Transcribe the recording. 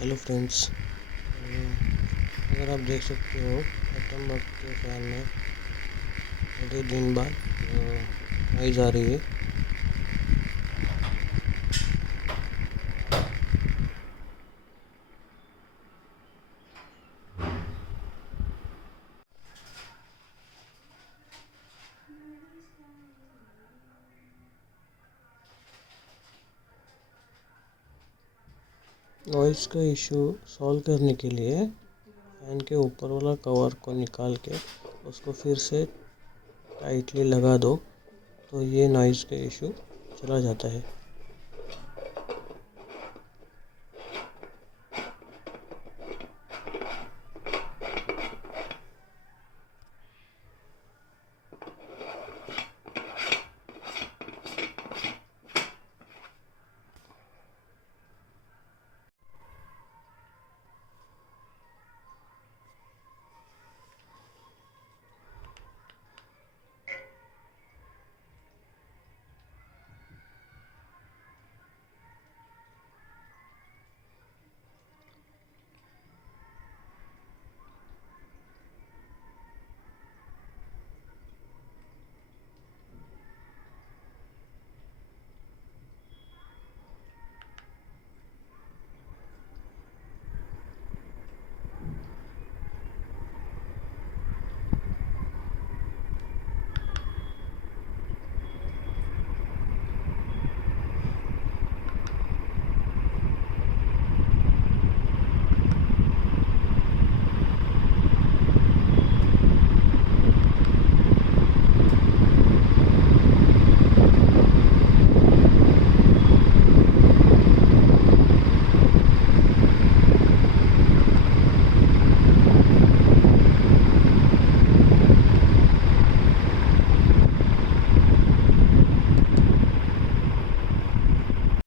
Hello friends. अगर आप देख सकते हो एटम के फैन में थोड़े दिन बाद नॉइज़ आ रही है। नॉइज़ का इशू सॉल्व करने के लिए फ़ैन के ऊपर वाला कवर को निकाल के उसको फिर से टाइटली लगा दो तो ये नॉइज़ का इशू चला जाता है।